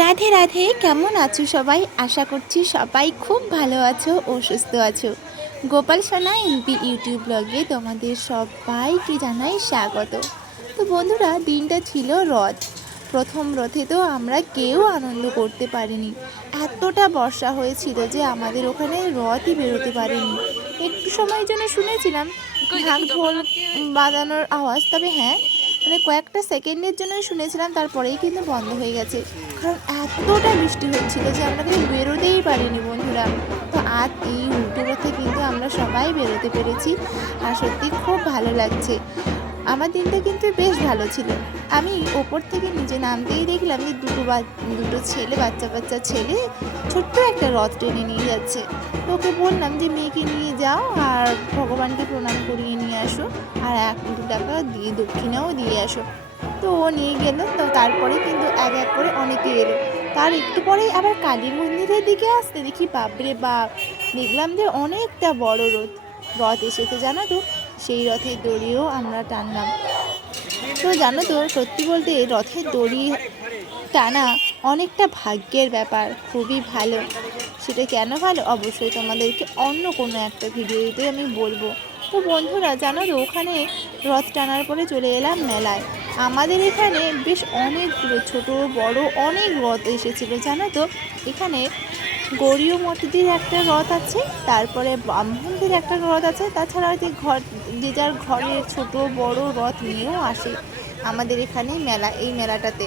রাধে রাধে কেমন আছো সবাই? আশা করছি সবাই খুব ভালো আছো ও সুস্থ আছো। গোপাল সোনা এমপি ইউটিউব ব্লগে তোমাদের সবাইকে জানাই স্বাগত। তো বন্ধুরা দিনটা ছিল রথ। প্রথম রথে তো আমরা কেউ আনন্দ করতে পারিনি। এতটা বর্ষা হয়েছিল যে আমাদের ওখানে রথই বেরোতে পারেনি। একটু সময়ের জন্য শুনেছিলাম ঢাক ঢোল বাজানোর আওয়াজ তবে হ্যাঁ মানে কয়েকটা সেকেন্ডের জন্যই শুনেছিলাম, তারপরেই কিন্তু বন্ধ হয়ে গেছে। কারণ এতটা বৃষ্টি হচ্ছিল যে আমরা কিন্তু বেরোতেই পারিনি বন্ধুরা। তো আর এই উল্টো পথে কিন্তু আমরা সবাই বেরোতে পেরেছি। আর সত্যি খুব ভালো লাগছে। আমার দিনটা কিন্তু বেশ ভালো ছিল। আমি ওপর থেকে নিচে নামতেই দেখলাম যে দুটো দুটো ছেলে, বাচ্চা বাচ্চা ছেলে ছোট্ট একটা রথ টেনে নিয়ে যাচ্ছে। ওকে বললাম যে, মেয়েকে নিয়ে যাও আর ভগবানকে প্রণাম করিয়ে নিয়ে আসো আর এক দু টাকা দিয়ে দক্ষিণাও দিয়ে আসো। তো ও নিয়ে গেল। তো তারপরে কিন্তু এক এক করে অনেকে এলো। তার একটু পরেই আবার কালী মন্দিরের দিকে আসতে দেখি, বাপরে বাপ! দেখলাম যে অনেকটা বড় রথ। রথ এসেছে, জানো তো? সেই রথের দড়িও আমরা টানলাম। তো জানো তো, সত্যি বলতে রথের দড়ি টানা অনেকটা ভাগ্যের ব্যাপার, খুবই ভালো। সেটা কেন ভালো? অবশ্যই তোমাদেরকে অন্য কোনো একটা ভিডিওতে আমি বলব। তো বন্ধুরা, জানো তো, ওখানে রথ টানার পরে চলে এলাম মেলায়। আমাদের এখানে বেশ অনেকগুলো ছোট, বড় অনেক রথ এসেছিল, জানো তো? এখানে গৌরীয় মঠদের একটা রথ আছে, তারপরে ব্রাহ্মণদের একটা রথ আছে, তাছাড়া যে ঘর, যে যার ঘরের ছোট, বড় রথ নিয়েও আসে আমাদের এখানে মেলা, এই মেলাটাতে।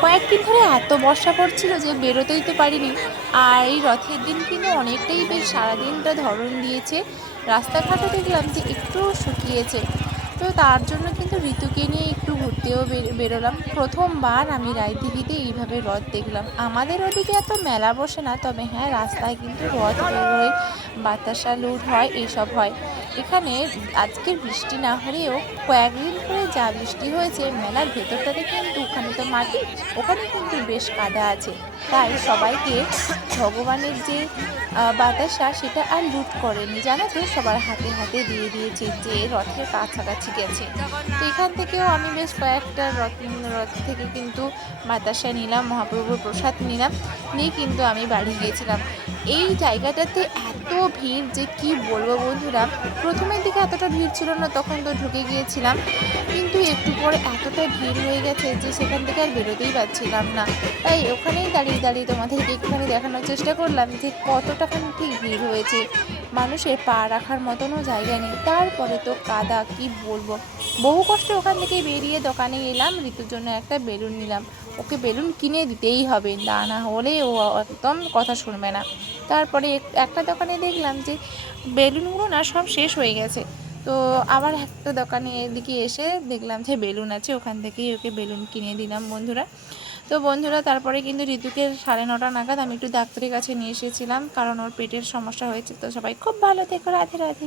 কয়েকদিন ধরে এত বর্ষা পড়ছিল যে বেরোতেই তো পারিনি, আর এই রথের দিন কিন্তু অনেকটাই বেশ সারাদিনটা ধরন দিয়েছে। রাস্তাঘাটে দেখলাম যে একটু শুকিয়েছে। তো তার জন্য কিন্তু ঋতুকে নিয়ে একটু ঘুরতেও বের- বেরোলাম। প্রথমবার আমি রায়দিঘিতে এইভাবে রথ দেখলাম। আমাদের ওদিকে এত মেলা বসে না, তবে হ্যাঁ রাস্তায় কিন্তু রথ বেরোয় বাতাসা লুট হয়, এইসব হয়। এখানে আজকে বৃষ্টি না হলেও কয়েকদিন ধরে যা বৃষ্টি হয়েছে, মেলার ভেতরটাতে কিন্তু ওখানে তো মাটি, ওখানে কিন্তু বেশ কাদা আছে। তাই সবাইকে ভগবানের যে বাতাসা, সেটা আর লুট করেনি। জানো তো, সবার হাতে হাতে দিয়ে দিয়েছে যে, রথের কাছাকাছি গেছে তো এখান থেকেও আমি বেশ কয়েকটা রথ রথ থেকে কিন্তু বাতাসা নিলাম, মহাপ্রভুর প্রসাদ নিলাম। নিয়ে কিন্তু আমি বাড়ি গিয়েছিলাম। এই জায়গাটাতে এত ভিড় যে কি বলব বন্ধুরা? প্রথমের দিকে এতটা ভিড় ছিল না, তখন তো ঢুকে গিয়েছিলাম। কিন্তু একটু পরে এতটা ভিড় হয়ে গেছে যে সেখান থেকে আর বেরোতেই পারছিলাম না। তাই ওখানেই দাঁড়িয়ে দাঁড়িয়ে তোমাদেরকে একটুখানি দেখানোর চেষ্টা করলাম যে কতটাখানি ঠিক ভিড় হয়েছে। মানুষের পা রাখার মতনও জায়গা নেই। তারপরে তো কাদা, কি বলব? বহু কষ্টে ওখান থেকে বেরিয়ে দোকানে এলাম, ঋতুর জন্য একটা বেলুন নিলাম। ওকে বেলুন কিনে দিতেই হবে না না হলে ও একদম কথা শুনবে না। তারপরে একটা দোকানে দেখলাম যে বেলুনগুলো না সব শেষ হয়ে গেছে। তো আবার একটা দোকানে এদিকে এসে দেখলাম যে বেলুন আছে, ওখান থেকেই ওকে বেলুন কিনে দিলাম বন্ধুরা। তো বন্ধুরা, তারপরে কিন্তু ঋতুকে সাড়ে নটা নাগাদ আমি একটু ডাক্তারের কাছে নিয়ে এসেছিলাম, কারণ ওর পেটের সমস্যা হয়েছে। তো সবাই খুব ভালো থেকো, রাধে রাধে।